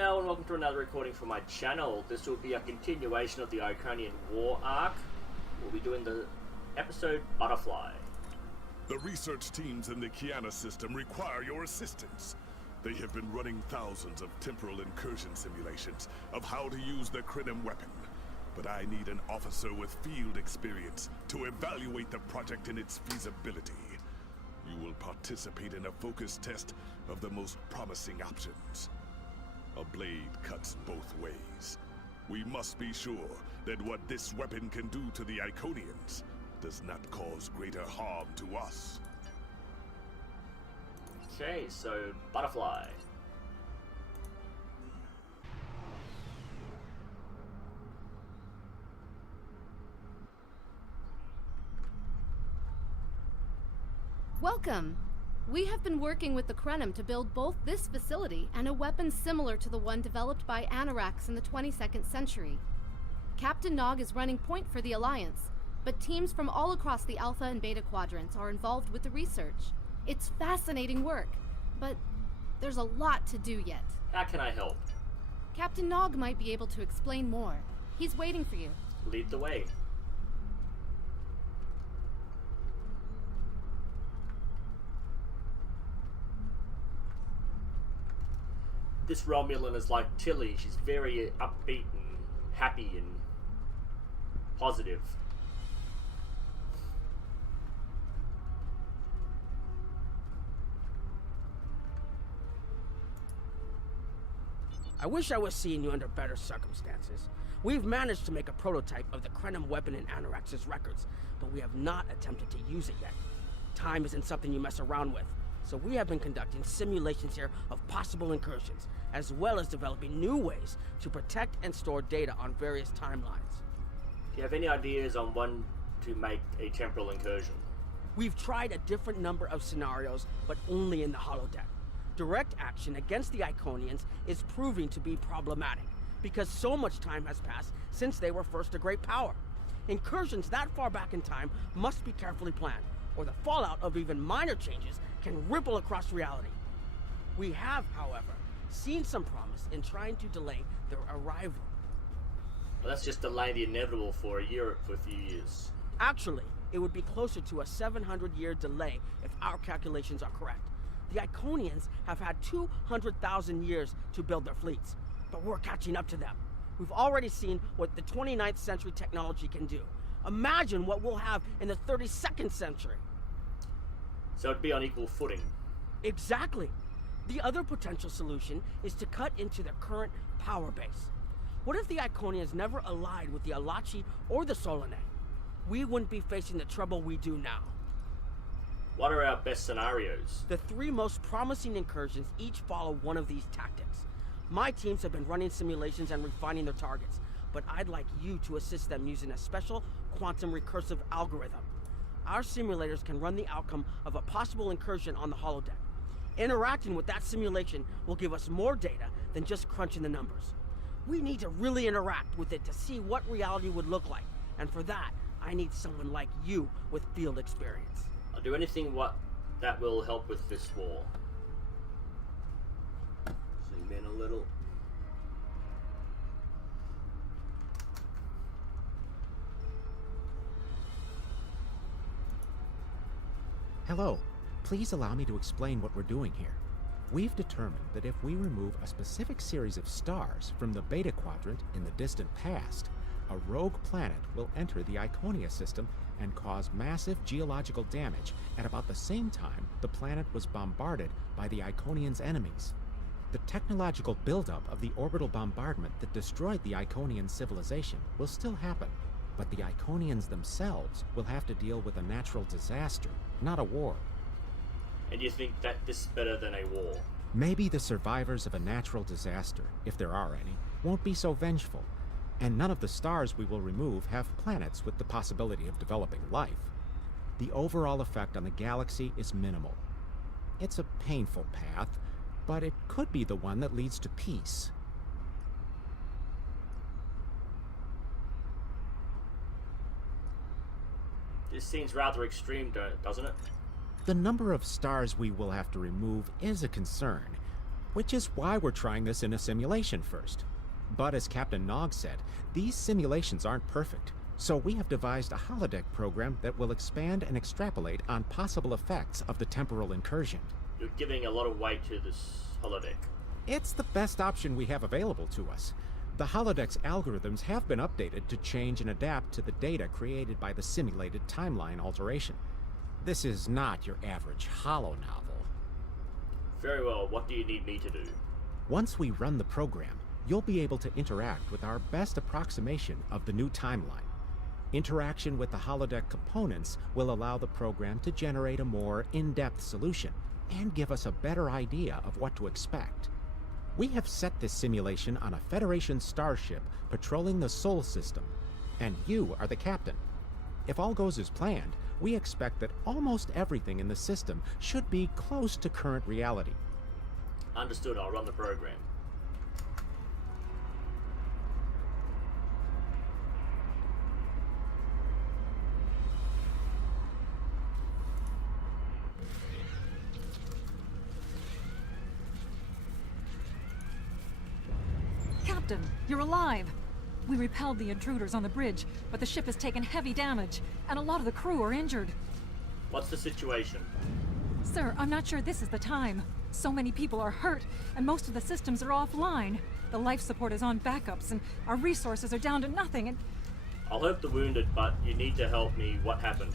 Hello and welcome to another recording from my channel. This will be a continuation of the Icoian War arc. We'll be doing the episode Butterfly. The research teams in the Kiana system require your assistance. They have been running thousands of temporal incursion simulations of how to use the Krenim weapon. But I need an officer with field experience to evaluate the project in its feasibility. You will participate in a focus test of the most promising options. A blade cuts both ways. We must be sure that what this weapon can do to the Iconians does not cause greater harm to us. Okay, so Butterfly. Welcome! We have been working with the Krenim to build both this facility and a weapon similar to the one developed by Anoraks in the 22nd century. Captain Nog is running point for the Alliance, but teams from all across the Alpha and Beta quadrants are involved with the research. It's fascinating work, but there's a lot to do yet. How can I help? Captain Nog might be able to explain more. He's waiting for you. Lead the way. This Romulan is like Tilly. She's very upbeat and happy and positive. I wish I was seeing you under better circumstances. We've managed to make a prototype of the Krenim weapon in Anorax's records, but we have not attempted to use it yet. Time isn't something you mess around with, so we have been conducting simulations here of possible incursions, as well as developing new ways to protect and store data on various timelines. Do you have any ideas on when to make a temporal incursion? We've tried a different number of scenarios, but only in the holodeck. Direct action against the Iconians is proving to be problematic, because so much time has passed since they were first a great power. Incursions that far back in time must be carefully planned, or the fallout of even minor changes can ripple across reality. We have, however, seen some promise in trying to delay their arrival. Well, let's just delay the inevitable for a few years. Actually, it would be closer to a 700-year delay if our calculations are correct. The Iconians have had 200,000 years to build their fleets, but we're catching up to them. We've already seen what the 29th century technology can do. Imagine what we'll have in the 32nd century. So it'd be on equal footing. Exactly. The other potential solution is to cut into their current power base. What if the Iconians never allied with the Alachi or the Solanae? We wouldn't be facing the trouble we do now. What are our best scenarios? The three most promising incursions each follow one of these tactics. My teams have been running simulations and refining their targets, but I'd like you to assist them using a special quantum recursive algorithm. Our simulators can run the outcome of a possible incursion on the holodeck. Interacting with that simulation will give us more data than just crunching the numbers. We need to really interact with it to see what reality would look like, and for that, I need someone like you with field experience. I'll do anything that will help with this war. Zoom in a little. Hello. Please allow me to explain what we're doing here. We've determined that if we remove a specific series of stars from the Beta Quadrant in the distant past, a rogue planet will enter the Iconia system and cause massive geological damage at about the same time the planet was bombarded by the Iconians' enemies. The technological buildup of the orbital bombardment that destroyed the Iconian civilization will still happen, but the Iconians themselves will have to deal with a natural disaster, not a war. And you think that this is better than a war? Maybe the survivors of a natural disaster, if there are any, won't be so vengeful, and none of the stars we will remove have planets with the possibility of developing life. The overall effect on the galaxy is minimal. It's a painful path, but it could be the one that leads to peace. This seems rather extreme, doesn't it? The number of stars we will have to remove is a concern, which is why we're trying this in a simulation first. But as Captain Nog said, these simulations aren't perfect, so we have devised a holodeck program that will expand and extrapolate on possible effects of the temporal incursion. You're giving a lot of weight to this holodeck. It's the best option we have available to us. The holodeck's algorithms have been updated to change and adapt to the data created by the simulated timeline alteration. This is not your average holo novel. Very well, what do you need me to do? Once we run the program, you'll be able to interact with our best approximation of the new timeline. Interaction with the holodeck components will allow the program to generate a more in-depth solution and give us a better idea of what to expect. We have set this simulation on a Federation starship patrolling the Sol system, and you are the captain. If all goes as planned, we expect that almost everything in the system should be close to current reality. Understood, I'll run the program. Captain, you're alive! We repelled the intruders on the bridge, but the ship has taken heavy damage, and a lot of the crew are injured. What's the situation? Sir, I'm not sure this is the time. So many people are hurt, and most of the systems are offline. The life support is on backups, and our resources are down to nothing, and I'll help the wounded, but you need to help me. What happened?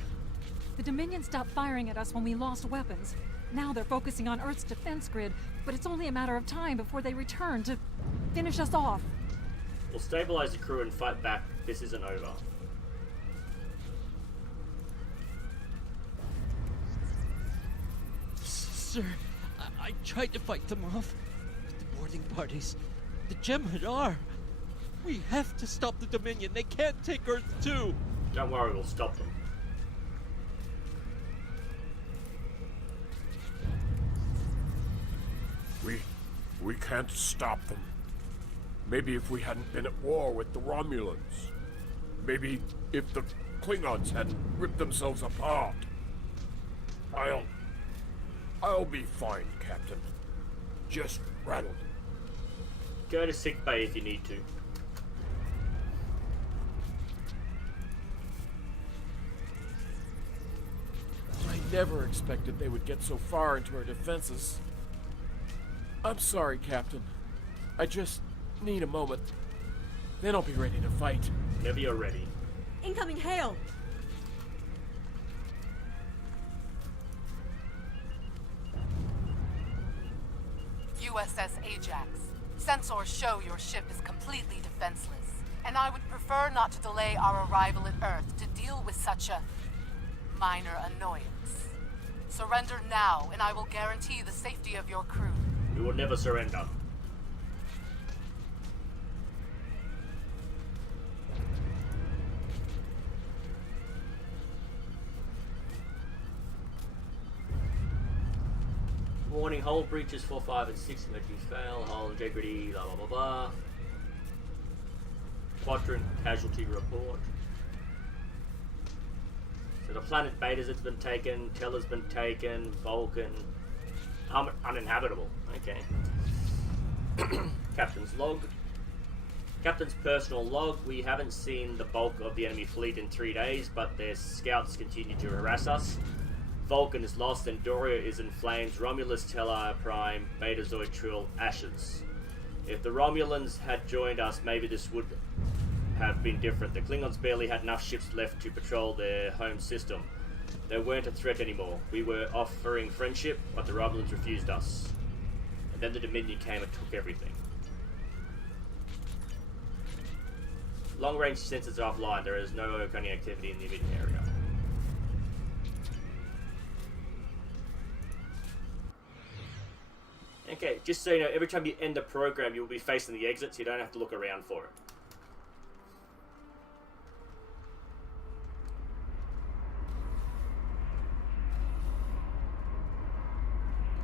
the Dominion stopped firing at us when we lost weapons. Now they're focusing on Earth's defense grid, but it's only a matter of time before they return to finish us off. We'll stabilize the crew and fight back. This isn't over. Sir, I tried to fight them off, but the boarding parties, the Jem'Hadar, we have to stop the Dominion. They can't take Earth too. Don't worry, we'll stop them. We can't stop them. Maybe if we hadn't been at war with the Romulans. Maybe if the Klingons hadn't ripped themselves apart. I'll be fine, Captain. Just rattled. Go to sickbay if you need to. I never expected they would get so far into our defenses. I'm sorry, Captain. I just need a moment. Then I'll be ready to fight. Whenever you're ready. Incoming hail! USS Ajax. Sensors show your ship is completely defenseless, and I would prefer not to delay our arrival at Earth to deal with such a minor annoyance. Surrender now, and I will guarantee the safety of your crew. We will never surrender. Warning, hull breaches 4, 5, and 6 emergency fail, hull integrity, blah blah blah blah. Quadrant casualty report. So the planet Beta's it's been taken, Teller's been taken, Vulcan, uninhabitable. Okay. Captain's log. Captain's personal log. We haven't seen the bulk of the enemy fleet in 3 days, but their scouts continue to harass us. Vulcan is lost and Doria is in flames. Romulus, Tellar, Prime, Betazoid, Trill, ashes. If the Romulans had joined us, maybe this would have been different. The Klingons barely had enough ships left to patrol their home system. They weren't a threat anymore. We were offering friendship, but the Romulans refused us. And then the Dominion came and took everything. Long-range sensors are offline. There is no Icoian activity in the immediate area. Okay, just so you know, every time you end the program, you'll be facing the exit, so you don't have to look around for it.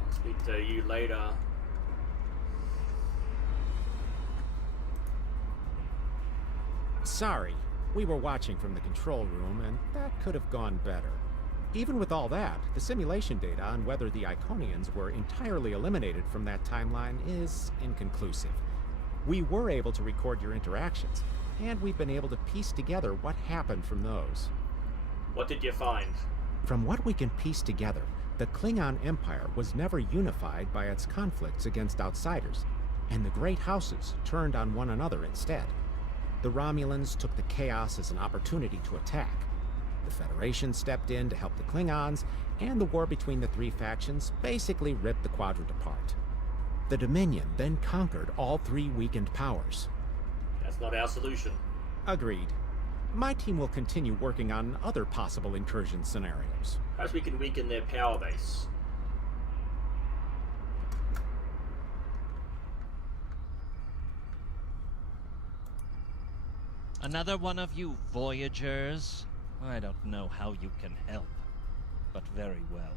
I'll speak to you later. Sorry, we were watching from the control room, and that could have gone better. Even with all that, the simulation data on whether the Iconians were entirely eliminated from that timeline is inconclusive. We were able to record your interactions, and we've been able to piece together what happened from those. What did you find? From what we can piece together, the Klingon Empire was never unified by its conflicts against outsiders, and the great houses turned on one another instead. The Romulans took the chaos as an opportunity to attack. The Federation stepped in to help the Klingons, and the war between the three factions basically ripped the quadrant apart. The Dominion then conquered all three weakened powers. That's not our solution. Agreed. My team will continue working on other possible incursion scenarios. Perhaps we can weaken their power base. Another one of you Voyagers? I don't know how you can help, but very well.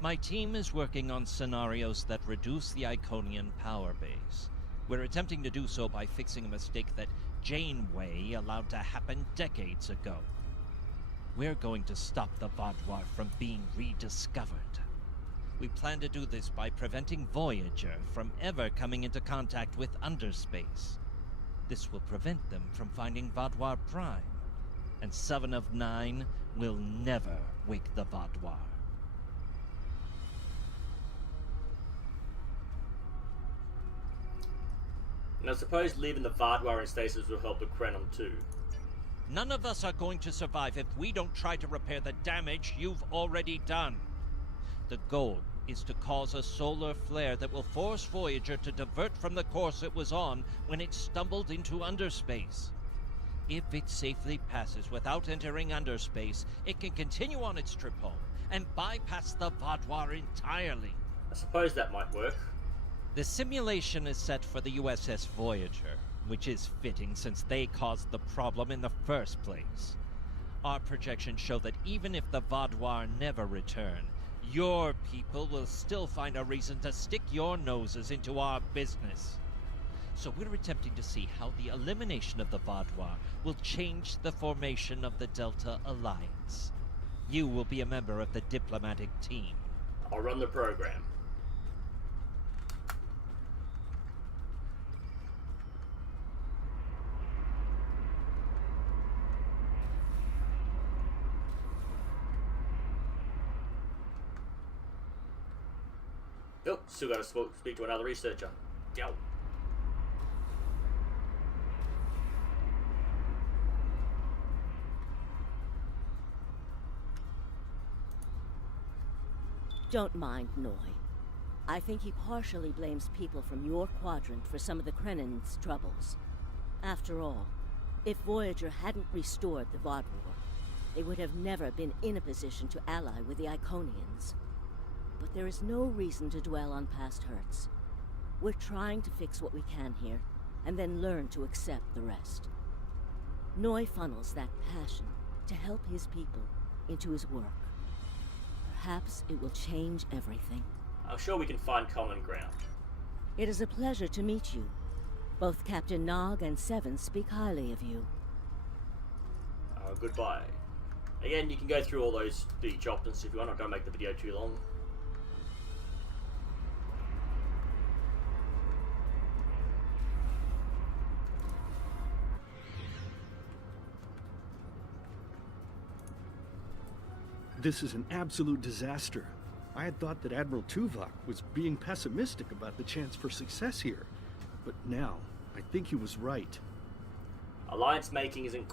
My team is working on scenarios that reduce the Iconian power base. We're attempting to do so by fixing a mistake that Janeway allowed to happen decades ago. We're going to stop the Vaadwaur from being rediscovered. We plan to do this by preventing Voyager from ever coming into contact with Underspace. This will prevent them from finding Vaadwaur Prime, and 7 of 9 will never wake the Vaadwaur. And I suppose leaving the Vaadwaur in stasis will help the Krenim too. None of us are going to survive if we don't try to repair the damage you've already done. The goal is to cause a solar flare that will force Voyager to divert from the course it was on when it stumbled into Underspace. If it safely passes without entering Underspace, it can continue on its trip home and bypass the Vaadwaur entirely. I suppose that might work. The simulation is set for the USS Voyager, which is fitting since they caused the problem in the first place. Our projections show that even if the Vaadwaur never return, your people will still find a reason to stick your noses into our business. So we're attempting to see how the elimination of the Vaadwaur will change the formation of the Delta Alliance. You will be a member of the diplomatic team. I'll run the program. Oh, still gotta speak to another researcher. Yo. Don't mind Noy. I think he partially blames people from your quadrant for some of the Krennin's troubles. After all, if Voyager hadn't restored the Vaadwaur, they would have never been in a position to ally with the Iconians. But there is no reason to dwell on past hurts. We're trying to fix what we can here, and then learn to accept the rest. Noy funnels that passion to help his people into his work. Perhaps it will change everything. I'm sure we can find common ground. It is a pleasure to meet you. Both Captain Nog and Seven speak highly of you. Goodbye. Again, you can go through all those beach options if you want. I'm not going to make the video too long. This is an absolute disaster. I had thought that Admiral Tuvok was being pessimistic about the chance for success here. But now, I think he was right. Alliance making isn't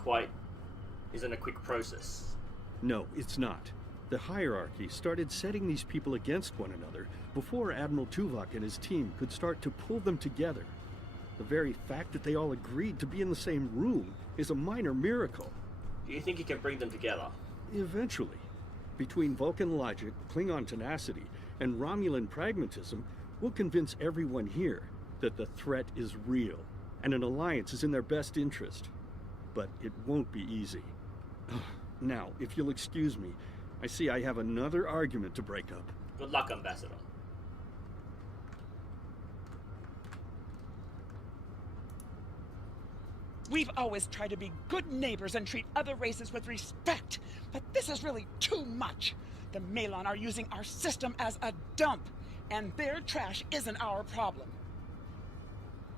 a quick process. No, it's not. The hierarchy started setting these people against one another before Admiral Tuvok and his team could start to pull them together. The very fact that they all agreed to be in the same room is a minor miracle. Do you think you can bring them together? Eventually. Between Vulcan logic, Klingon tenacity, and Romulan pragmatism, we'll convince everyone here that the threat is real, and an alliance is in their best interest. But it won't be easy. Now, if you'll excuse me, I see I have another argument to break up. Good luck, Ambassador. We've always tried to be good neighbors and treat other races with respect, but this is really too much. The Malon are using our system as a dump, and their trash isn't our problem.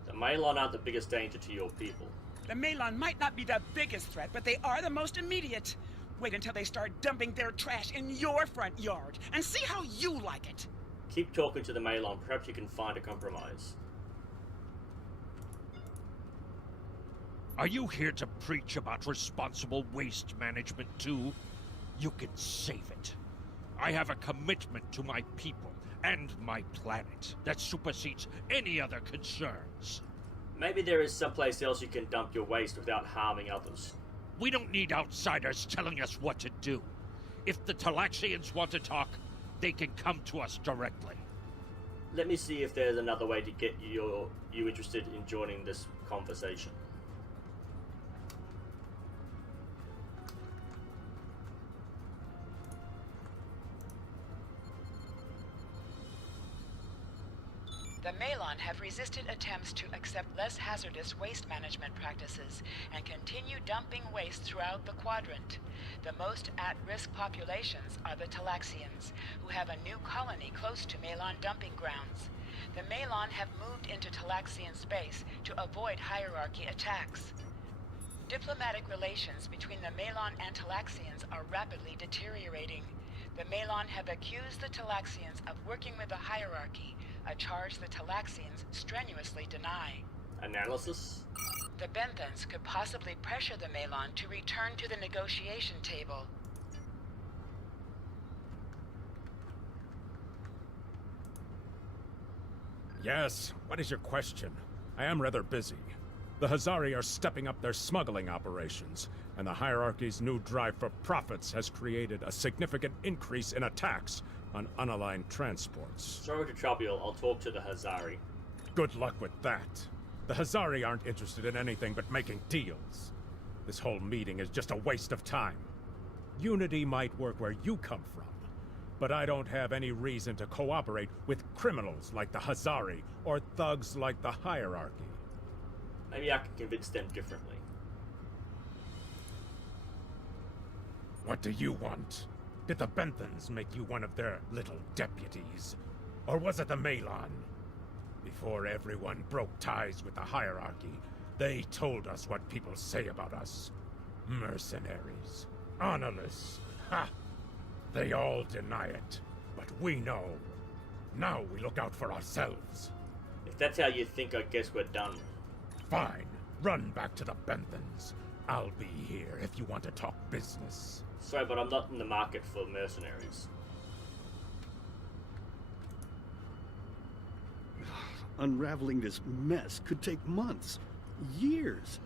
The Malon aren't the biggest danger to your people. The Malon might not be the biggest threat, but they are the most immediate. Wait until they start dumping their trash in your front yard, and see how you like it. Keep talking to the Malon, perhaps you can find a compromise. Are you here to preach about responsible waste management too? You can save it. I have a commitment to my people and my planet that supersedes any other concerns. Maybe there is someplace else you can dump your waste without harming others. We don't need outsiders telling us what to do. If the Talaxians want to talk, they can come to us directly. Let me see if there's another way to get you interested in joining this conversation. The Malon have resisted attempts to accept less hazardous waste management practices and continue dumping waste throughout the quadrant. The most at-risk populations are the Talaxians, who have a new colony close to Malon dumping grounds. The Malon have moved into Talaxian space to avoid hierarchy attacks. Diplomatic relations between the Malon and Talaxians are rapidly deteriorating. The Malon have accused the Talaxians of working with the hierarchy, a charge the Talaxians strenuously deny. Analysis? The Benthans could possibly pressure the Malon to return to the negotiation table. Yes, what is your question? I am rather busy. The Hazari are stepping up their smuggling operations, and the hierarchy's new drive for profits has created a significant increase in attacks on unaligned transports. Sorry to trouble you, I'll talk to the Hazari. Good luck with that. The Hazari aren't interested in anything but making deals. This whole meeting is just a waste of time. Unity might work where you come from, but I don't have any reason to cooperate with criminals like the Hazari or thugs like the hierarchy. Maybe I can convince them differently. What do you want? Did the Benthans make you one of their little deputies? Or was it the Malon? Before everyone broke ties with the hierarchy, they told us what people say about us. Mercenaries. Honorless. Ha! They all deny it, but we know. Now we look out for ourselves. If that's how you think, I guess we're done. Fine. Run back to the Benthans. I'll be here if you want to talk business. Sorry, but I'm not in the market for mercenaries. Unraveling this mess could take months, years.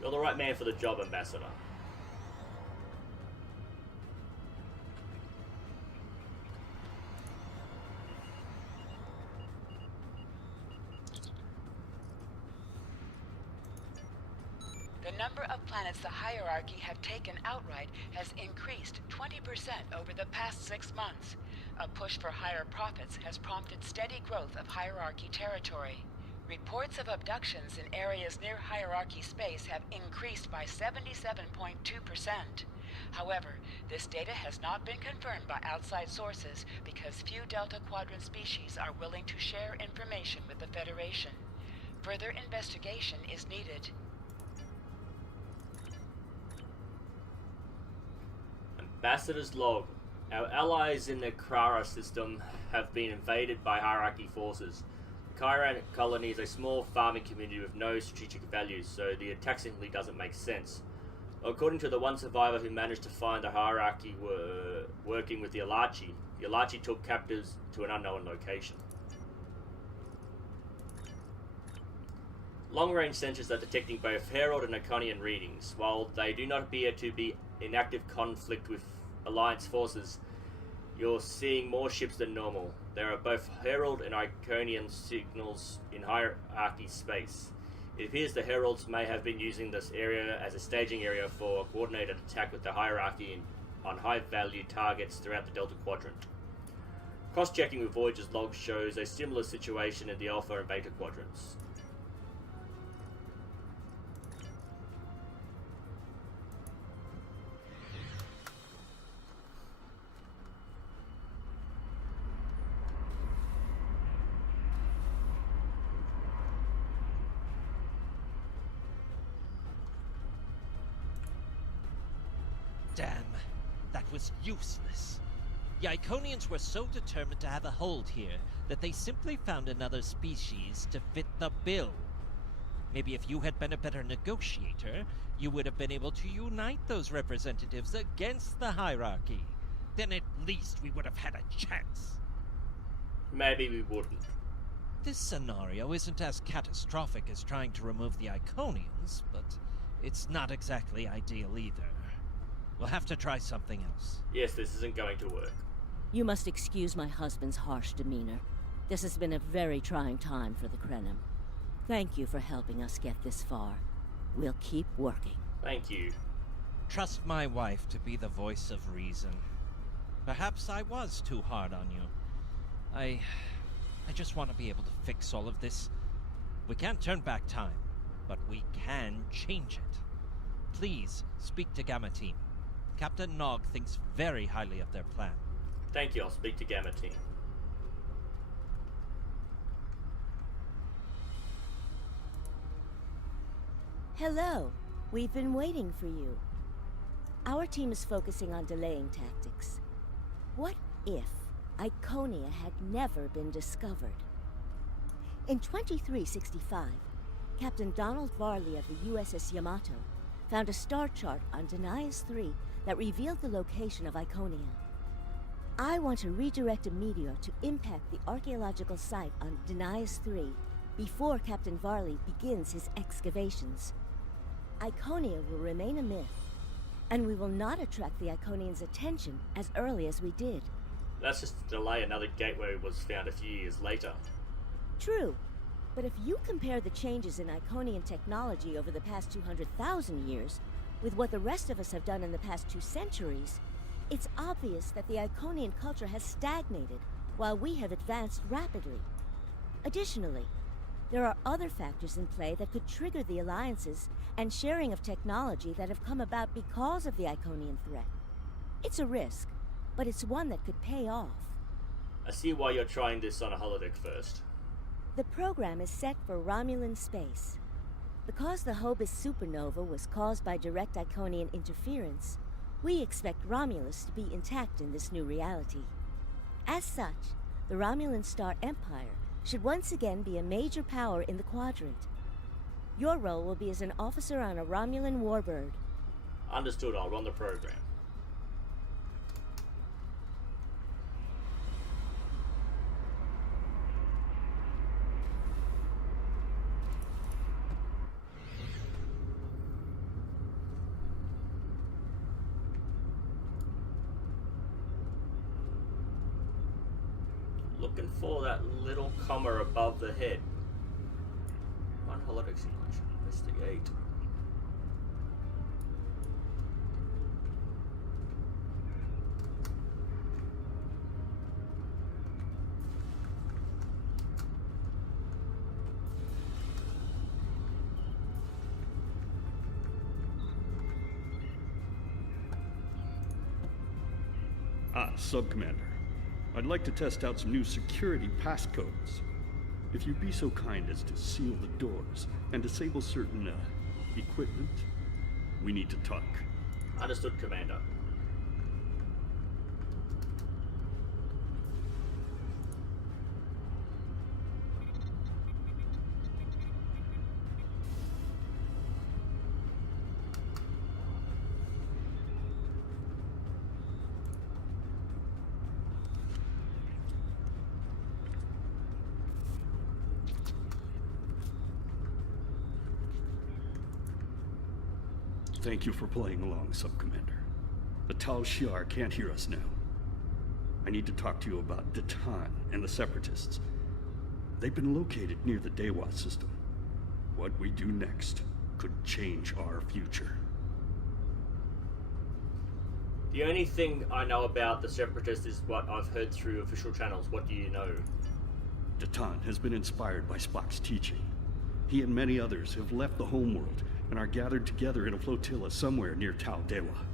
You're the right man for the job, Ambassador. The number of planets the hierarchy have taken outright has increased 20% over the past 6 months. A push for higher profits has prompted steady growth of hierarchy territory. Reports of abductions in areas near hierarchy space have increased by 77.2%. However, this data has not been confirmed by outside sources because few Delta Quadrant species are willing to share information with the Federation. Further investigation is needed. Ambassador's log. Our allies in the Krara system have been invaded by hierarchy forces. The Chiron colony is a small farming community with no strategic value, so the attack simply doesn't make sense. According to the one survivor who managed to find the hierarchy were working with the Alachi took captives to an unknown location. Long-range sensors are detecting both Herald and Iconian readings. While they do not appear to be in active conflict with Alliance forces, you're seeing more ships than normal. There are both Herald and Iconian signals in hierarchy space. It appears the Heralds may have been using this area as a staging area for a coordinated attack with the hierarchy on high-value targets throughout the Delta Quadrant. Cross-checking with Voyager's log shows a similar situation in the Alpha and Beta quadrants. Damn, that was useless. The Iconians were so determined to have a hold here that they simply found another species to fit the bill. Maybe if you had been a better negotiator, you would have been able to unite those representatives against the hierarchy. Then at least we would have had a chance. Maybe we wouldn't. This scenario isn't as catastrophic as trying to remove the Iconians, but it's not exactly ideal either. We'll have to try something else. Yes, this isn't going to work. You must excuse my husband's harsh demeanor. This has been a very trying time for the Krenim. Thank you for helping us get this far. We'll keep working. Thank you. Trust my wife to be the voice of reason. Perhaps I was too hard on you. I just want to be able to fix all of this. We can't turn back time, but we can change it. Please speak to Gamma Team. Captain Nog thinks very highly of their plan. Thank you, I'll speak to Gamma Team. Hello. We've been waiting for you. Our team is focusing on delaying tactics. What if Iconia had never been discovered? In 2365, Captain Donald Varley of the USS Yamato found a star chart on Denias 3 that revealed the location of Iconia. I want to redirect a meteor to impact the archaeological site on Denias 3 before Captain Varley begins his excavations. Iconia will remain a myth, and we will not attract the Iconians' attention as early as we did. That's just to delay another gateway was found a few years later. True, but if you compare the changes in Iconian technology over the past 200,000 years with what the rest of us have done in the past 2 centuries, it's obvious that the Iconian culture has stagnated while we have advanced rapidly. Additionally, there are other factors in play that could trigger the alliances and sharing of technology that have come about because of the Iconian threat. It's a risk, but it's one that could pay off. I see why you're trying this on a holodeck first. The program is set for Romulan space. Because the Hobus supernova was caused by direct Iconian interference, we expect Romulus to be intact in this new reality. As such, the Romulan Star Empire should once again be a major power in the quadrant. Your role will be as an officer on a Romulan warbird. Understood, I'll run the program. Looking for that little comma above the head. One holodeck simulation. Investigate. Sub-Commander. I'd like to test out some new security passcodes. If you'd be so kind as to seal the doors and disable certain, equipment, we need to talk. Understood, Commander. Thank you for playing along, Sub-Commander. The Tal Shiar can't hear us now. I need to talk to you about Datan and the Separatists. They've been located near the Dewa system. What we do next could change our future. The only thing I know about the Separatists is what I've heard through official channels. What do you know? Datan has been inspired by Spock's teaching. He and many others have left the homeworld and are gathered together in a flotilla somewhere near Tal Dewa.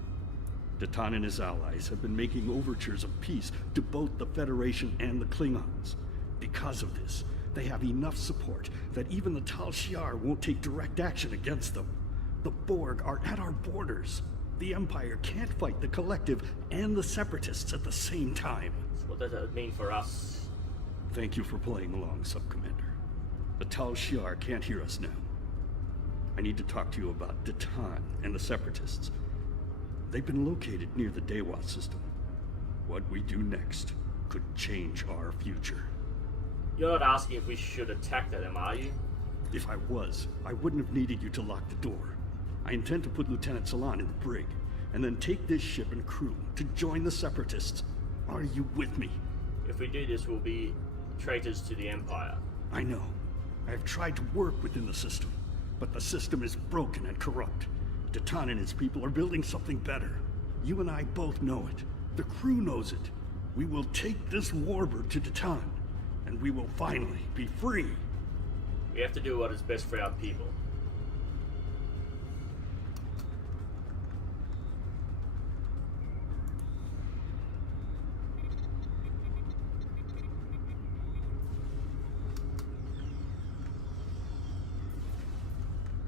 Datan and his allies have been making overtures of peace to both the Federation and the Klingons. Because of this, they have enough support that even the Tal Shiar won't take direct action against them. The Borg are at our borders. The Empire can't fight the Collective and the Separatists at the same time. So what does that mean for us? Thank you for playing along, Sub-Commander. The Tal Shiar can't hear us now. I need to talk to you about Datan and the Separatists. They've been located near the Dewa system. What we do next could change our future. You're not asking if we should attack them, are you? If I was, I wouldn't have needed you to lock the door. I intend to put Lieutenant Salon in the brig, and then take this ship and crew to join the Separatists. Are you with me? If we do this, we'll be traitors to the Empire. I know. I have tried to work within the system, but the system is broken and corrupt. Datan and his people are building something better. You and I both know it. The crew knows it. We will take this warbird to Datan, and we will finally be free. We have to do what is best for our people.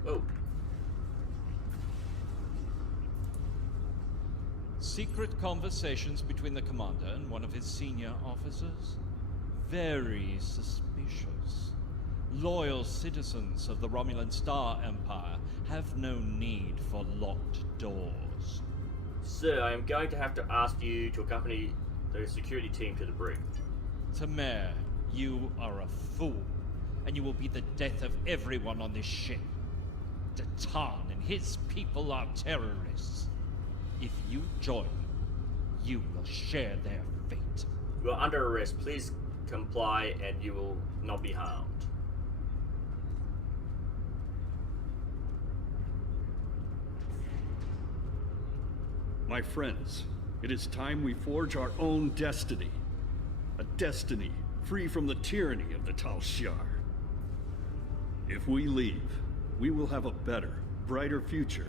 Oh. Secret conversations between the commander and one of his senior officers? Very suspicious. Loyal citizens of the Romulan Star Empire have no need for locked doors. Sir, I am going to have to ask you to accompany the security team to the brig. Tamer, you are a fool, and you will be the death of everyone on this ship. Datan and his people are terrorists. If you join, you will share their fate. You are under arrest. Please comply and you will not be harmed. My friends, it is time we forge our own destiny. A destiny free from the tyranny of the Tal Shiar. If we leave, we will have a better, brighter future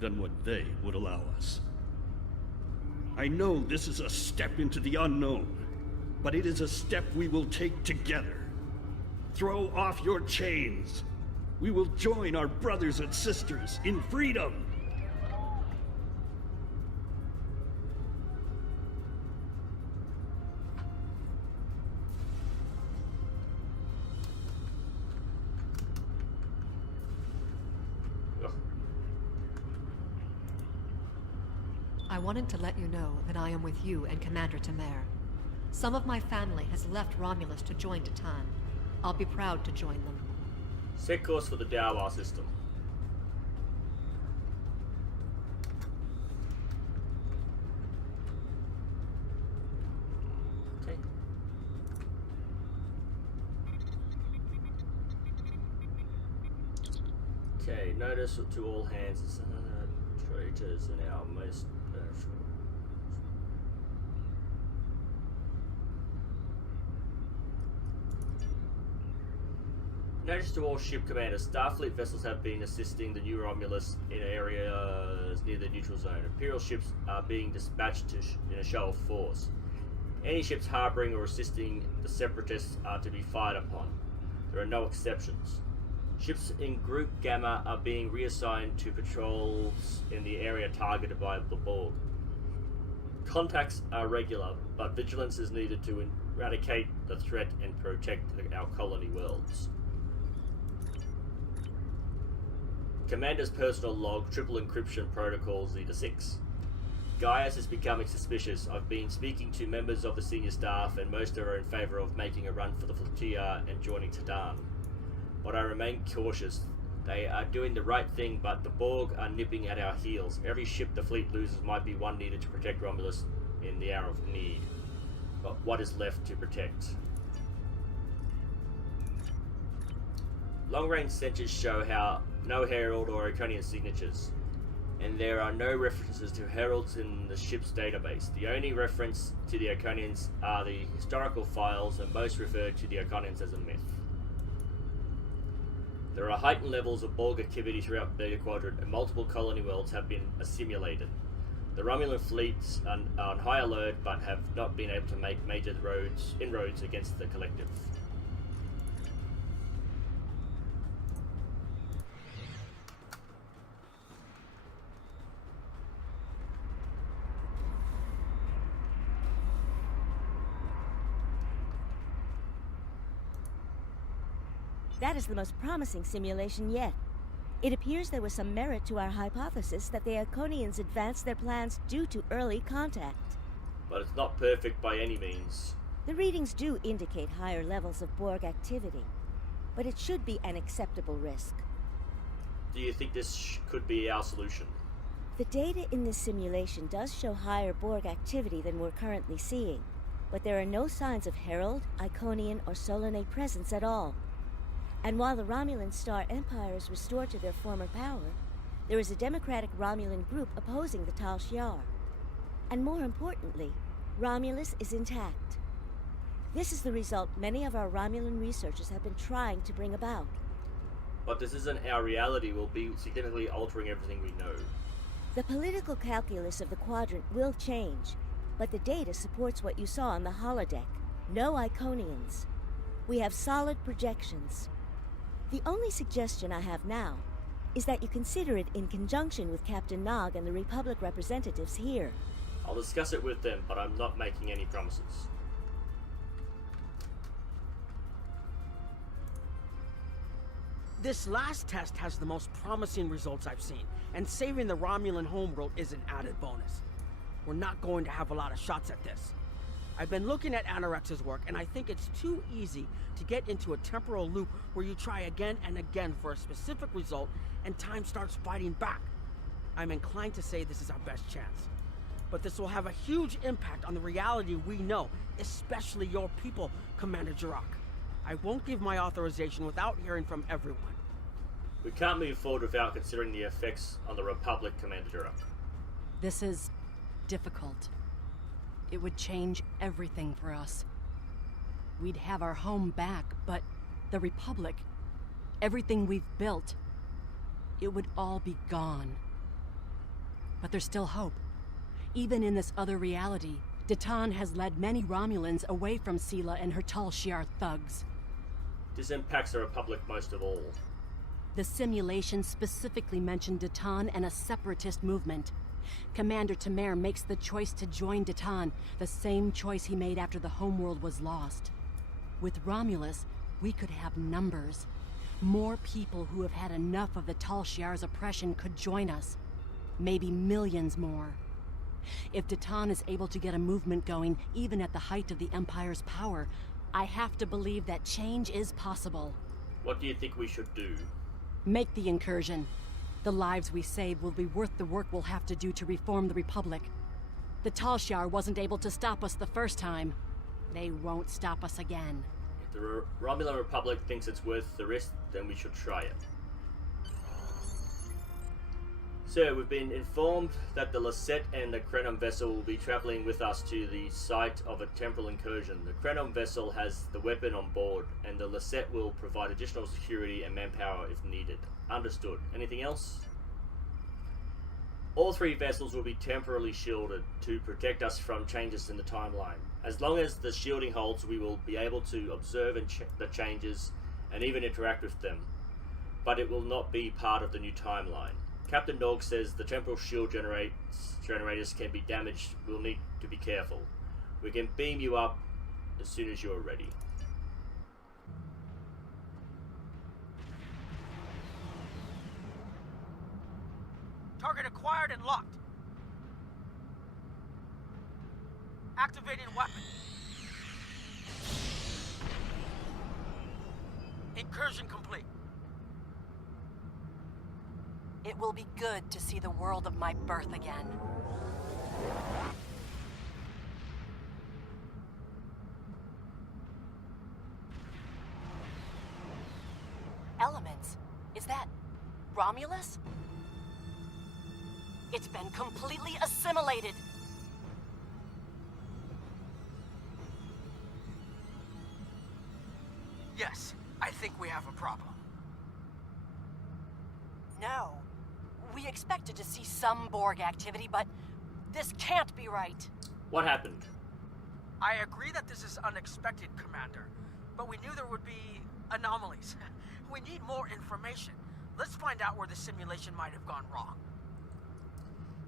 than what they would allow us. I know this is a step into the unknown, but it is a step we will take together. Throw off your chains. We will join our brothers and sisters in freedom. I wanted to let you know that I am with you and Commander Tamer. Some of my family has left Romulus to join Datan. I'll be proud to join them. Set course for the Dawa system. Okay. Okay, notice to all hands, traitors in our most Notice to all ship commanders, Starfleet vessels have been assisting the new Romulus in areas near the neutral zone. Imperial ships are being dispatched in a show of force. Any ships harboring or assisting the Separatists are to be fired upon. There are no exceptions. Ships in Group Gamma are being reassigned to patrols in the area targeted by the Borg. Contacts are regular, but vigilance is needed to eradicate the threat and protect our colony worlds. Commander's personal log, triple encryption protocol Zeta 6. Gaius is becoming suspicious. I've been speaking to members of the senior staff and most are in favor of making a run for the flotilla and joining Datan. But I remain cautious. They are doing the right thing, but the Borg are nipping at our heels. Every ship the fleet loses might be one needed to protect Romulus in the hour of need. But what is left to protect? Long-range sensors show how no herald or Iconian signatures, and there are no references to heralds in the ship's database. The only reference to the Iconians are the historical files, and most refer to the Iconians as a myth. There are heightened levels of Borg activity throughout the Beta Quadrant, and multiple colony worlds have been assimilated. The Romulan fleets are on high alert, but have not been able to make major inroads against the Collective. That is the most promising simulation yet. It appears there was some merit to our hypothesis that the Iconians advanced their plans due to early contact. But it's not perfect by any means. The readings do indicate higher levels of Borg activity, but it should be an acceptable risk. Do you think this could be our solution? The data in this simulation does show higher Borg activity than we're currently seeing, but there are no signs of Herald, Iconian, or Solanae presence at all. And while the Romulan Star Empire is restored to their former power, there is a democratic Romulan group opposing the Tal Shiar. And more importantly, Romulus is intact. This is the result many of our Romulan researchers have been trying to bring about. But this isn't our reality. We'll be significantly altering everything we know. The political calculus of the Quadrant will change, but the data supports what you saw on the holodeck. No Iconians. We have solid projections. The only suggestion I have now is that you consider it in conjunction with Captain Nog and the Republic representatives here. I'll discuss it with them, but I'm not making any promises. This last test has the most promising results I've seen, and saving the Romulan homeworld is an added bonus. We're not going to have a lot of shots at this. I've been looking at Anorex's work, and I think it's too easy to get into a temporal loop where you try again and again for a specific result, and time starts fighting back. I'm inclined to say this is our best chance. But this will have a huge impact on the reality we know, especially your people, Commander Jirok. I won't give my authorization without hearing from everyone. We can't move forward without considering the effects on the Republic, Commander Jirok. This is difficult. It would change everything for us. We'd have our home back, but the Republic, everything we've built, it would all be gone. But there's still hope. Even in this other reality, Datan has led many Romulans away from Sela and her Tal Shiar thugs. This impacts the Republic most of all. The simulation specifically mentioned Datan and a separatist movement. Commander Tamer makes the choice to join Datan, the same choice he made after the homeworld was lost. With Romulus, we could have numbers. More people who have had enough of the Tal Shiar's oppression could join us. Maybe millions more. If Datan is able to get a movement going, even at the height of the Empire's power, I have to believe that change is possible. What do you think we should do? Make the incursion. The lives we save will be worth the work we'll have to do to reform the Republic. The Tal Shiar wasn't able to stop us the first time. They won't stop us again. If the Romulan Republic thinks it's worth the risk, then we should try it. So, we've been informed that the Lasset and the Krenom vessel will be traveling with us to the site of a temporal incursion. The Krenom vessel has the weapon on board, and the Lasset will provide additional security and manpower if needed. Understood. Anything else? All three vessels will be temporarily shielded to protect us from changes in the timeline. As long as the shielding holds, we will be able to observe the changes and even interact with them, but it will not be part of the new timeline. Captain Nog says the temporal shield generators can be damaged. We'll need to be careful. We can beam you up as soon as you're ready. Target acquired and locked. Activating weapon. Incursion complete. It will be good to see the world of my birth again. Elements? Is that Romulus? It's been completely assimilated. Yes, I think we have a problem. No. We expected to see some Borg activity, but this can't be right. What happened? I agree that this is unexpected, Commander, but we knew there would be anomalies. We need more information. Let's find out where the simulation might have gone wrong.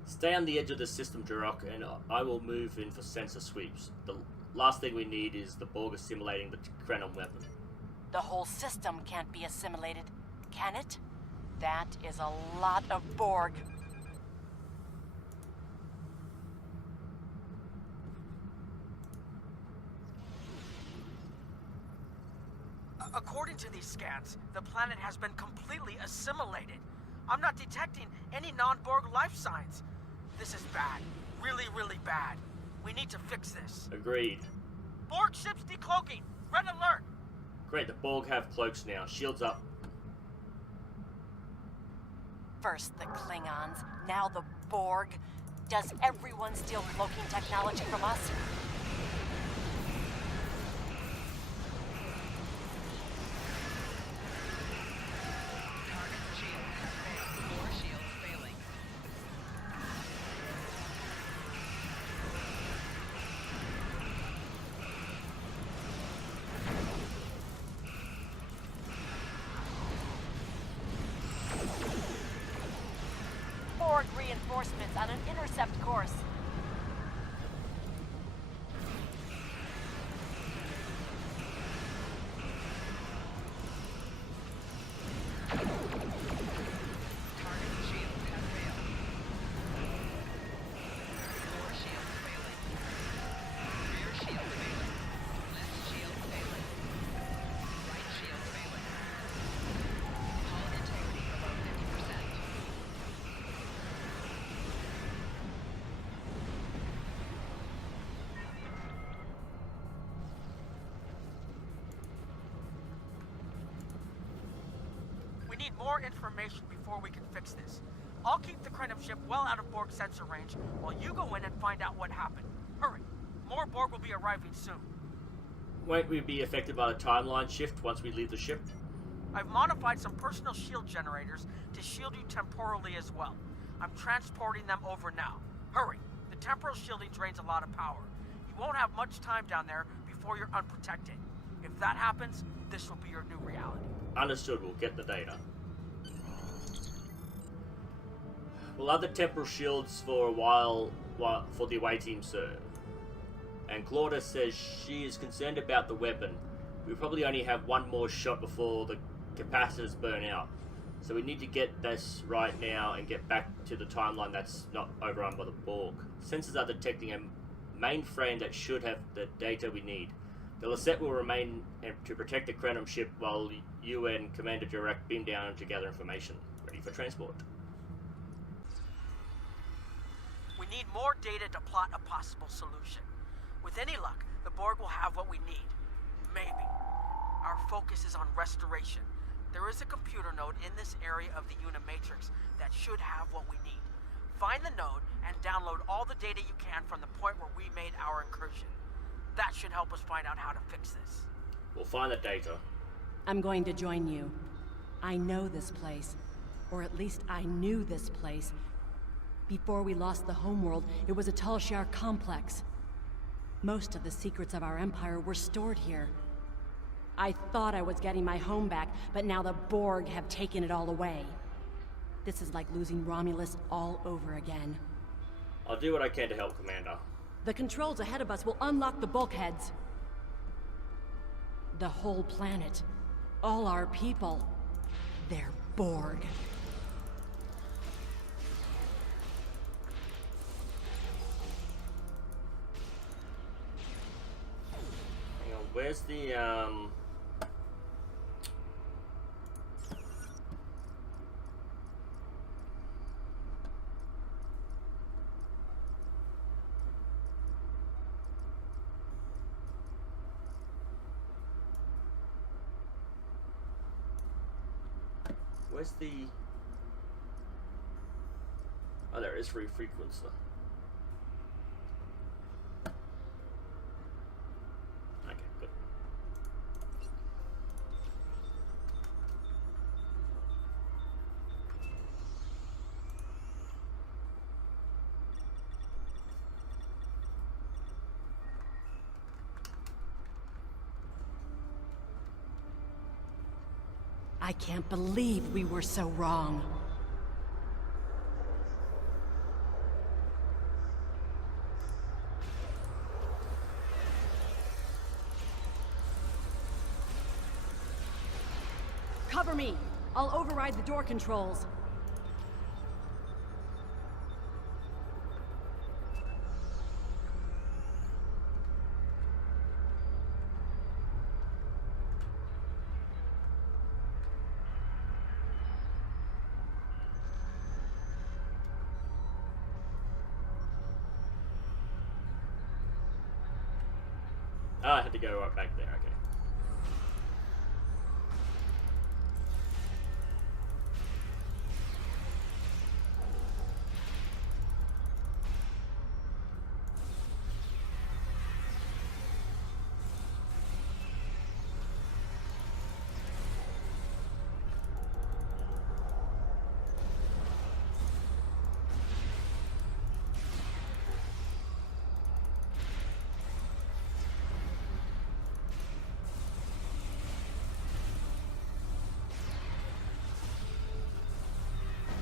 Stay on the edge of the system, Jirok, and I will move in for sensor sweeps. The last thing we need is the Borg assimilating the Krenom weapon. The whole system can't be assimilated, can it? That is a lot of Borg. According to these scans, the planet has been completely assimilated. I'm not detecting any non-Borg life signs. This is bad. Really, really bad. We need to fix this. Agreed. Borg ships decloaking. Red alert. Great, the Borg have cloaks now. Shields up. First the Klingons, now the Borg. Does everyone steal cloaking technology from us? Borg reinforcements on an intercept course. We need more information before we can fix this. I'll keep the Krenim ship well out of Borg sensor range while you go in and find out what happened. Hurry. More Borg will be arriving soon. Won't we be affected by the timeline shift once we leave the ship? I've modified some personal shield generators to shield you temporally as well. I'm transporting them over now. Hurry. The temporal shielding drains a lot of power. You won't have much time down there before you're unprotected. If that happens, this will be your new reality. Understood, we'll get the data. We'll have the temporal shields for a while for the away team serve. And Claudia says she is concerned about the weapon. We probably only have one more shot before the capacitors burn out. So we need to get this right now and get back to the timeline that's not overrun by the Borg. Sensors are detecting a mainframe that should have the data we need. The Lisette will remain to protect the Krenim ship while you and Commander Direct beam down to gather information. Ready for transport. We need more data to plot a possible solution. With any luck, the Borg will have what we need. Maybe. Our focus is on restoration. There is a computer node in this area of the Unimatrix that should have what we need. Find the node and download all the data you can from the point where we made our incursion. That should help us find out how to fix this. We'll find the data. I'm going to join you. I know this place. Or at least I knew this place. Before we lost the homeworld, it was a Talshar complex. Most of the secrets of our empire were stored here. I thought I was getting my home back, but now the Borg have taken it all away. This is like losing Romulus all over again. I'll do what I can to help, Commander. The controls ahead of us will unlock the bulkheads. The whole planet. All our people. They're Borg. Hang on, where's the, where's the... Oh, there is free frequency. Okay, good. I can't believe we were so wrong. Cover me. I'll override the door controls. Oh, I had to go right back there, okay.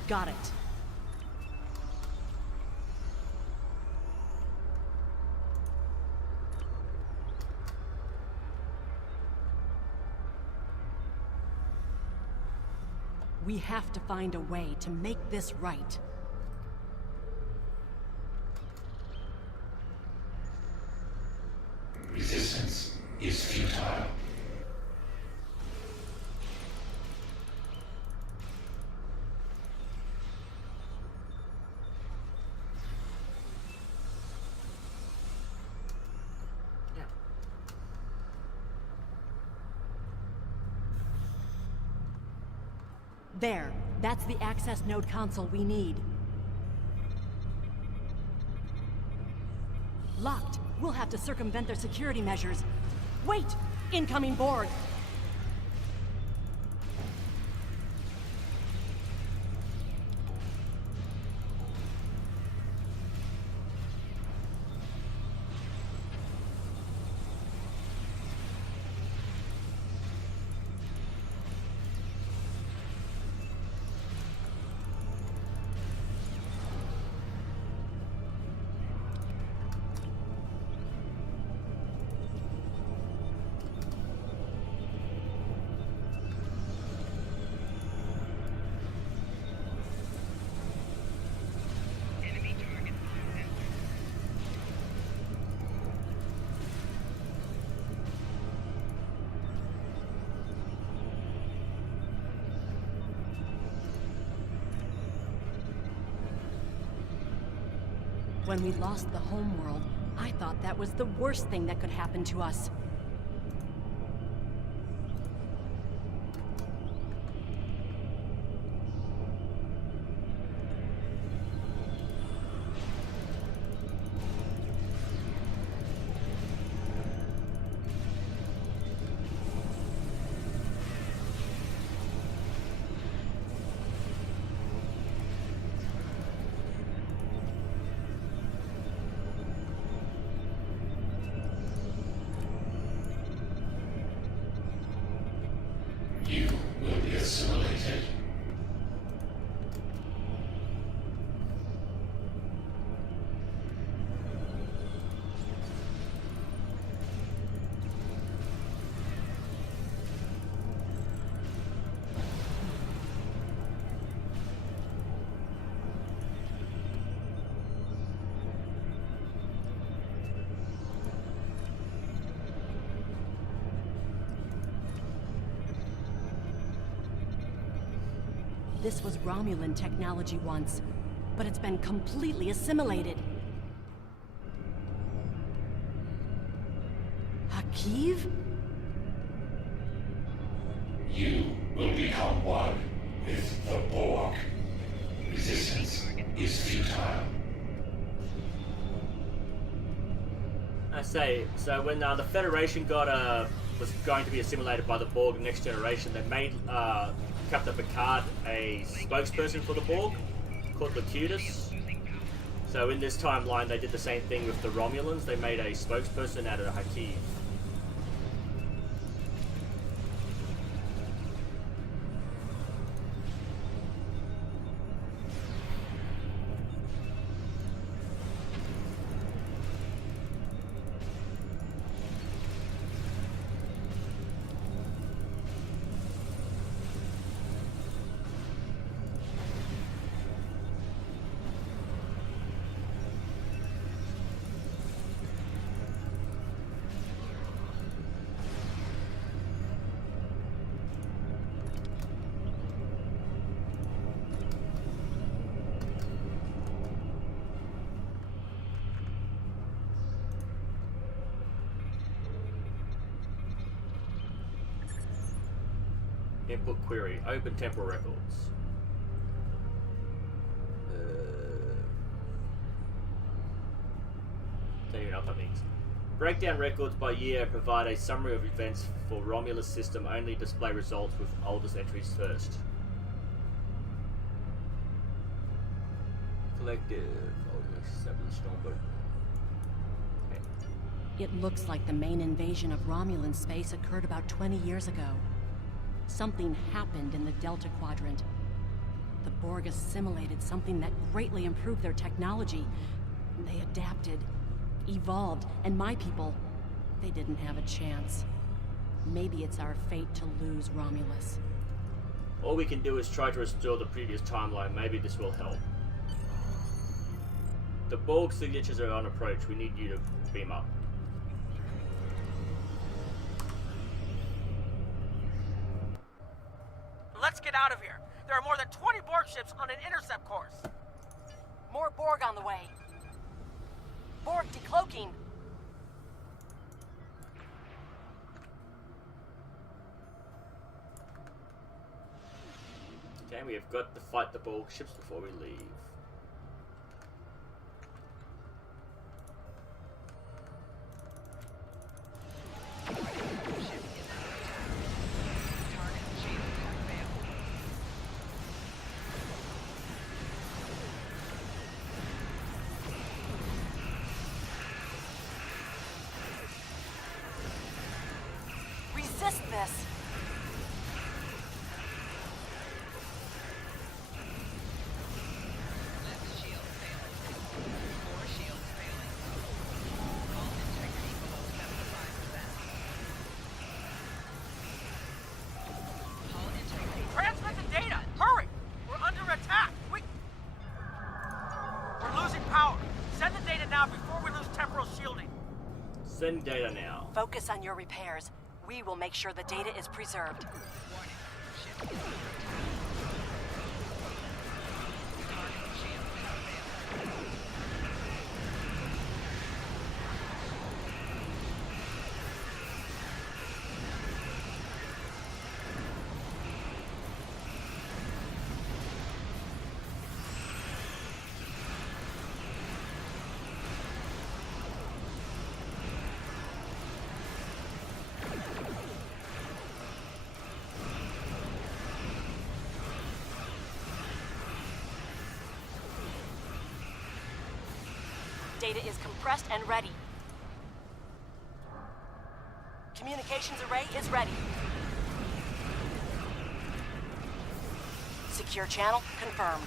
Got it. We have to find a way to make this right. Resistance is futile. There. That's the access node console we need. Locked. We'll have to circumvent their security measures. Wait! Incoming Borg! When we lost the homeworld, I thought that was the worst thing that could happen to us. You will be assimilated. This was Romulan technology once, but it's been completely assimilated. Hakiv? You will become one with the Borg. Resistance is futile. I say, so when the Federation was going to be assimilated by the Borg in Next Generation, they made Captain Picard a spokesperson for the Borg called Locutus. So in this timeline, they did the same thing with the Romulans. They made a spokesperson out of Hakiv. Input query. Open temporal records. Tell you what that means. Break down records by year and provide a summary of events for Romulus system. Only display results with oldest entries first. Collective. Established number. It looks like the main invasion of Romulan space occurred about 20 years ago. Something happened in the Delta Quadrant. The Borg assimilated something that greatly improved their technology. They adapted, evolved, and my people, they didn't have a chance. Maybe it's our fate to lose Romulus. All we can do is try to restore the previous timeline. Maybe this will help. The Borg signatures are on approach. We need you to beam up. Let's get out of here. There are more than 20 Borg ships on an intercept course. More Borg on the way. Borg decloaking. Okay, we have got to fight the Borg ships before we leave. Resist this. Transmit the data! Hurry! We're under attack! We're losing power. Send the data now before we lose temporal shielding. Send data now. Focus on your repairs. We will make sure the data is preserved. Data is compressed and ready. Communications array is ready. Secure channel confirmed.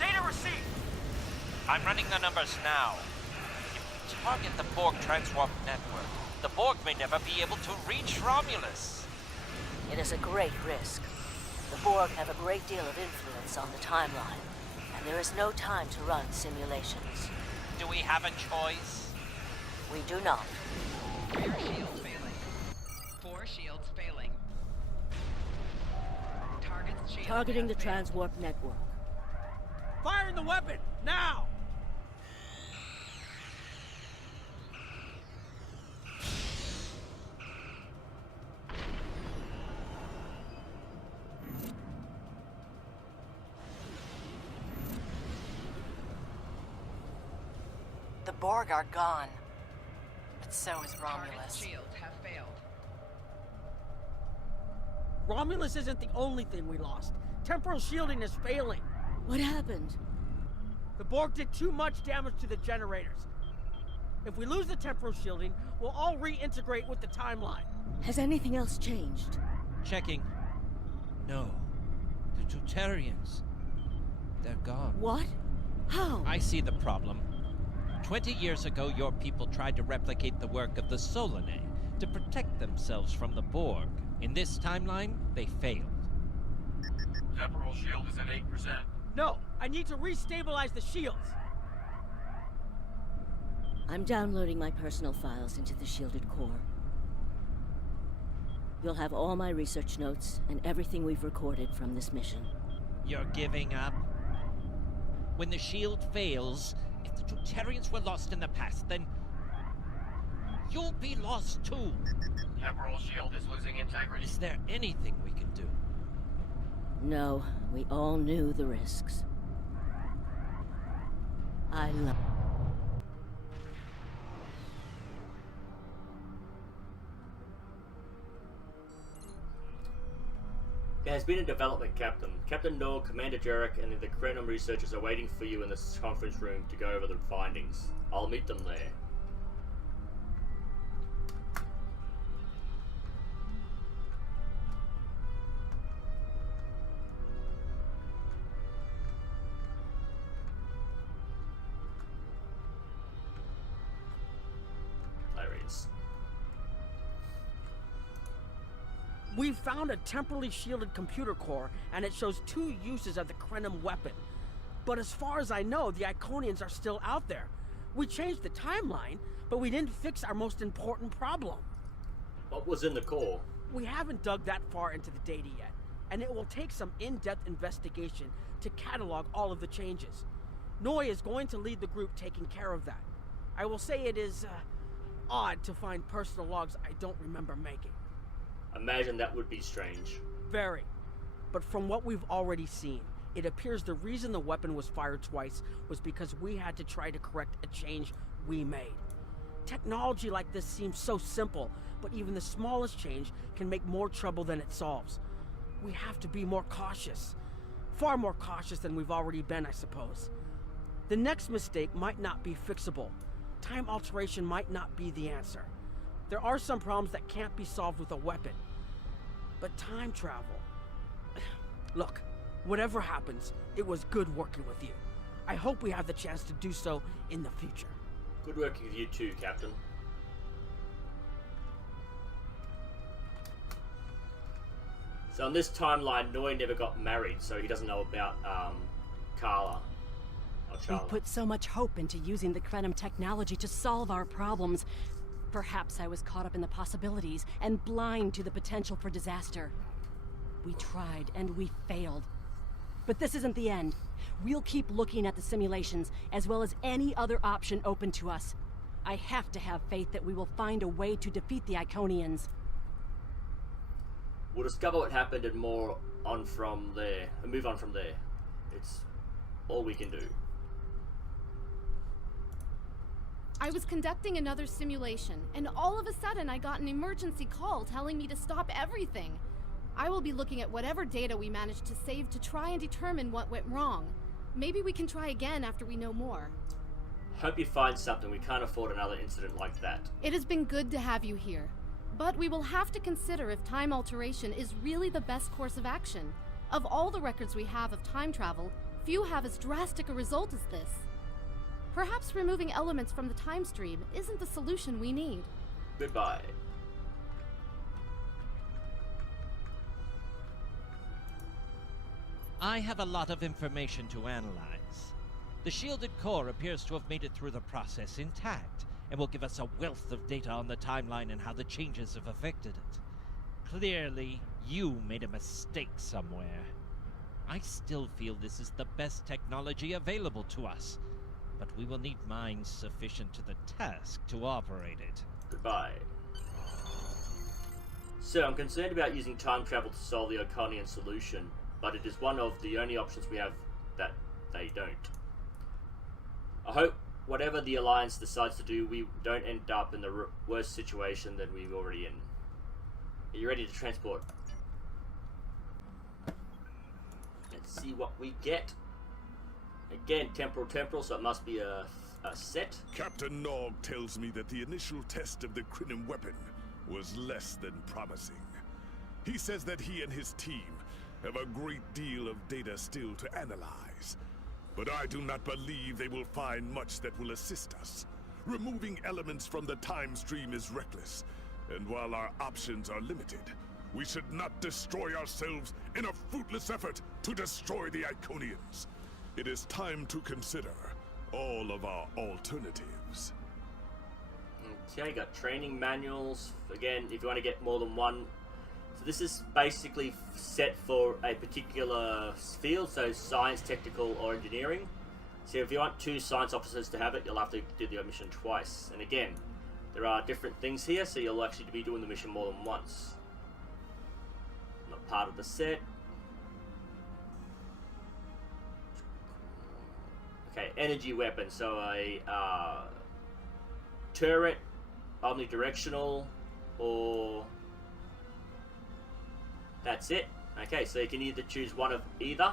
Data received! I'm running the numbers now. If we target the Borg transwarp network, the Borg may never be able to reach Romulus. It is a great risk. The Borg have a great deal of influence on the timeline, and there is no time to run simulations. Do we have a choice? We do not. Rear shields failing. 4 shields failing. Targeting the transwarp network. Firing the weapon, now! The Borg are gone. But so is Romulus. Shields have failed. Romulus isn't the only thing we lost. Temporal shielding is failing. What happened? The Borg did too much damage to the generators. If we lose the temporal shielding, we'll all reintegrate with the timeline. Has anything else changed? Checking. No. The Tutarians. They're gone. What? How? I see the problem. 20 years ago, your people tried to replicate the work of the Solanae to protect themselves from the Borg. In this timeline, they failed. Temporal shield is at 8%. No, I need to restabilize the shields. I'm downloading my personal files into the shielded core. You'll have all my research notes and everything we've recorded from this mission. You're giving up? When the shield fails, if the Tutarians were lost in the past, then you'll be lost too. Temporal shield is losing integrity. Is there anything we can do? No, we all knew the risks. I love... There has been a development, Captain. Captain Nog, Commander Jarek, and the Krenim researchers are waiting for you in this conference room to go over the findings. I'll meet them there. There he is. We found a temporally shielded computer core, and it shows 2 uses of the Krenim weapon. But as far as I know, the Iconians are still out there. We changed the timeline, but we didn't fix our most important problem. What was in the core? We haven't dug that far into the data yet, and it will take some in-depth investigation to catalog all of the changes. Noi is going to lead the group taking care of that. I will say it is odd to find personal logs I don't remember making. Imagine that would be strange. Very. But from what we've already seen, it appears the reason the weapon was fired twice was because we had to try to correct a change we made. Technology like this seems so simple, but even the smallest change can make more trouble than it solves. We have to be more cautious. Far more cautious than we've already been, I suppose. The next mistake might not be fixable. Time alteration might not be the answer. There are some problems that can't be solved with a weapon. But time travel... Look, whatever happens, it was good working with you. I hope we have the chance to do so in the future. Good working with you too, Captain. So on this timeline, Noi never got married, so he doesn't know about Carla. Or We Charla. put so much hope into using the Krenim technology to solve our problems. Perhaps I was caught up in the possibilities and blind to the potential for disaster. We tried and we failed. But this isn't the end. We'll keep looking at the simulations as well as any other option open to us. I have to have faith that we will find a way to defeat the Iconians. We'll discover what happened and more on from there, and move on from there. It's all we can do. I was conducting another simulation, and all of a sudden I got an emergency call telling me to stop everything. I will be looking at whatever data we managed to save to try and determine what went wrong. Maybe we can try again after we know more. Hope you find something. We can't afford another incident like that. It has been good to have you here, but we will have to consider if time alteration is really the best course of action. Of all the records we have of time travel, few have as drastic a result as this. Perhaps removing elements from the time stream isn't the solution we need. Goodbye. I have a lot of information to analyze. The shielded core appears to have made it through the process intact, and will give us a wealth of data on the timeline and how the changes have affected it. Clearly, you made a mistake somewhere. I still feel this is the best technology available to us, but we will need minds sufficient to the task to operate it. Goodbye. So, I'm concerned about using time travel to solve the Iconian solution, but it is one of the only options we have that they don't. I hope whatever the Alliance decides to do, we don't end up in the worst situation than we're already in. Are you ready to transport? Let's see what we get. Again, temporal, so it must be a set. Captain Nog tells me that the initial test of the Krenim weapon was less than promising. He says that he and his team have a great deal of data still to analyze. But I do not believe they will find much that will assist us. Removing elements from the time stream is reckless, and while our options are limited, we should not destroy ourselves in a fruitless effort to destroy the Iconians. It is time to consider all of our alternatives. Okay, got training manuals. Again, if you want to get more than one. So this is basically set for a particular field, so science, technical, or engineering. So if you want 2 science officers to have it, you'll have to do the mission twice. And again, There are different things here, so you'll actually be doing the mission more than once. Not part of the set. Okay, energy weapon. So a turret, omnidirectional, or that's it. Okay, so you can either choose one of either.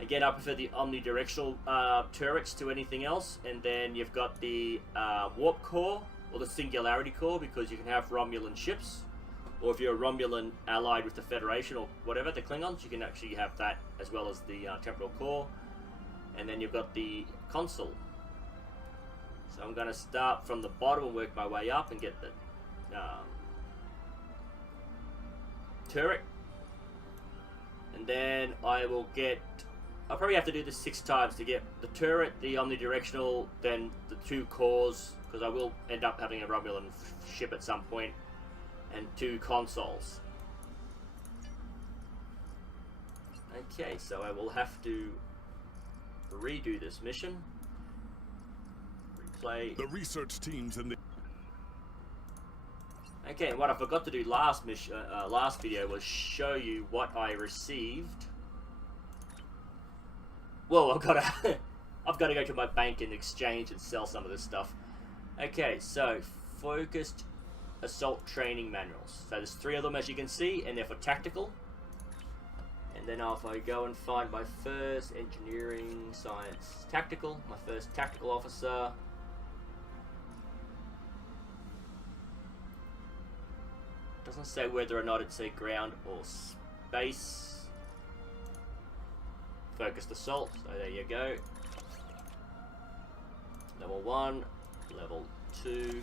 Again, I prefer the omnidirectional turrets to anything else. And then you've got the warp core or the singularity core, because you can have Romulan ships, or if you're a Romulan allied with the Federation or whatever, the Klingons, you can actually have that as well as the temporal core. And then you've got the console. So I'm going to start from the bottom and work my way up and get the turret. And then I will get... I'll probably have to do this 6 times to get the turret, the omnidirectional, then the 2 cores, because I will end up having a Romulan ship at some point, and 2 consoles. Okay, so I will have to redo this mission. Replay. The research teams in the... Okay, and what I forgot to do last video was show you what I received. Whoa, I've got to go to my bank and exchange and sell some of this stuff. Okay, so focused assault training manuals. So there's 3 of them, as you can see, and they're for tactical. And then if I go and find my first engineering science tactical, my first tactical officer. Doesn't say whether or not it's a ground or space. Focused assault, so there you go. Level 1, level 2,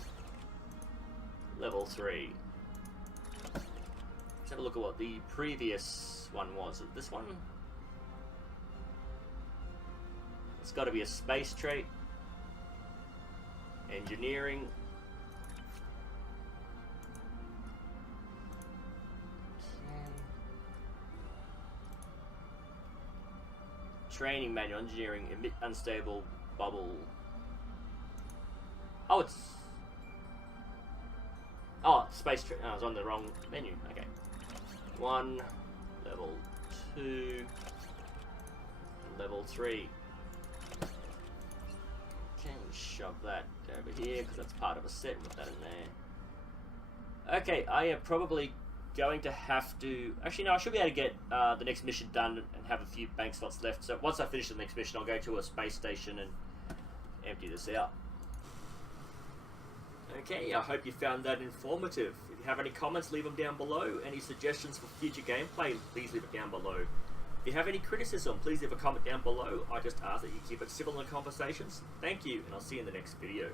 level 3. Let's have a look at what the previous one was. This one? It's got to be a space trait. Engineering. Training manual, engineering, emit unstable bubble. Oh, it's... Oh, space trait. Oh, I was on the wrong menu. Okay. 1, level 2, level 3. Okay, shove that over here because that's part of a set. Put that in there. Okay, I am probably going to have to... Actually, no, I should be able to get the next mission done and have a few bank slots left. So once I finish the next mission, I'll go to a space station and empty this out. Okay, I hope you found that informative. If you have any comments, leave them down below. Any suggestions for future gameplay, please leave it down below. If you have any criticism, please leave a comment down below. I just ask that you keep it civil in the conversations. Thank you, and I'll see you in the next video.